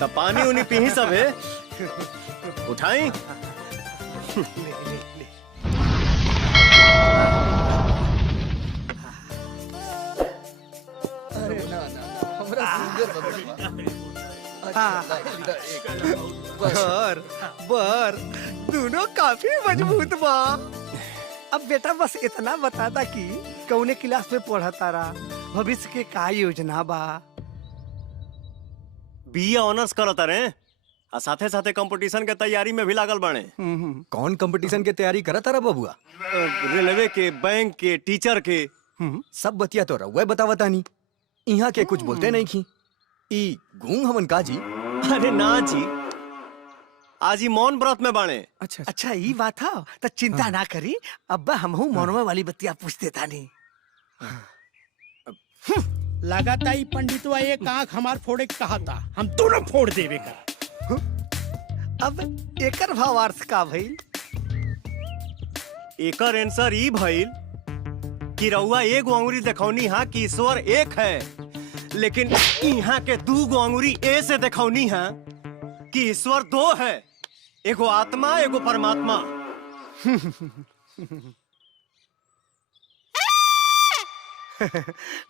तब पानी उनी पी सब है। उठाई। अरे ना हमरा बर दोनों काफी मजबूत बा। अब बेटा बस इतना बता दा कि कौने क्लास में पढ़ा तारा, भविष्य के का योजना बा। बीए ऑनर्स करत रे आ साथे साथे कंपटीशन के तैयारी में भी लागल बाणे। कौन कंपटीशन के तैयारी करत तारा बबुआ? रेलवे के, बैंक के, टीचर के। सब बतिया तो रहुआ बतावतानी, यहाँ के कुछ बोलते नहीं की। ई गूंग हमन काजी? अरे ना जी, आज ही मौन व्रत में बाणे। अच्छा ये बात है तो चिंता ना करी, अब्बा हमहू मौनवा वाली बतिया पूछ देता नहीं। लगाता ही पंडितवा एक आंख हमार फोड़े कहा था, हम दोनों फोड़ देवे का। अब एकर भावार्थ का भइल? एकर आंसर ई भइल कि रउआ एगो अंगुरी देखौनी हा कि ईश्वर एक है, लेकिन यहाँ के दूगो अंगुरी ए से देखौनी हा कि ईश्वर दो है, एगो आत्मा एगो परमात्मा।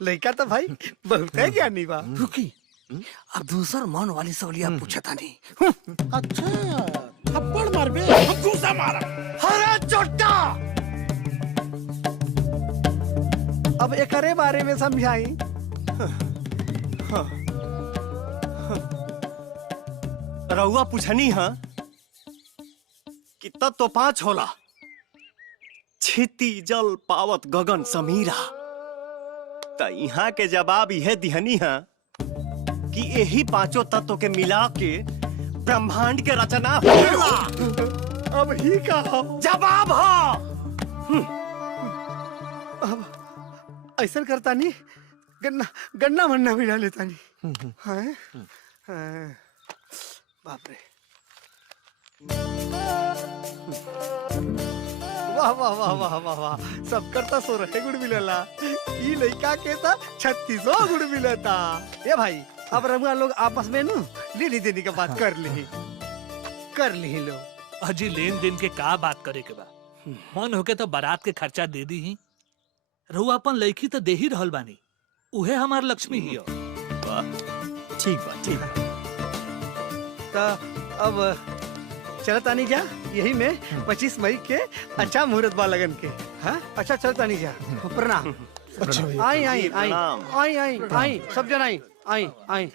लड़का तो भाई बहुत है ज्ञानी बा। रुकी, अब दूसर मौन वाली सवालिया पूछता नहीं। अच्छा थप्पड़ मार बे, हम दूसरा मारा। अरे चोटा, अब एकरे बारे में समझाई। रउआ पूछनी हा कि तत्व तो पांच होला, छिति जल पावत गगन समीरा। त यहाँ के जवाब यह दिहनी है कि यही पांचों तत्व के मिला के ब्रह्मांड के रचना होला। अब ही कहा जवाब हो। अब ऐसा करता नहीं, गन्ना गन्ना मन्ना भी डाल लेता नहीं। बाप रे, वाह वाह वाह वाह वाह वाह, सब करता सो रहे गुड़ मिलेला। ई लड़का के था 3600 गुड़ मिलता। ये भाई अब रमुआ लोग आपस में नु लेनी देनी का बात कर ली लो। अजी लेन देन के का बात करे के बा? मन होके तो बारात के खर्चा दे दी ही। रहुआ अपन लड़की तो दे ही रहल बानी, उहे हमार लक्ष्मी ही हो। ठीक बा, ठीक बा। तो अब चलता नहीं जा, यही में 25 मई के अच्छा मुहूर्त बा लगन के। हाँ अच्छा चलता नहीं जा। प्रणाम। आई आई आई आई आई आई सब जन आई आई आई।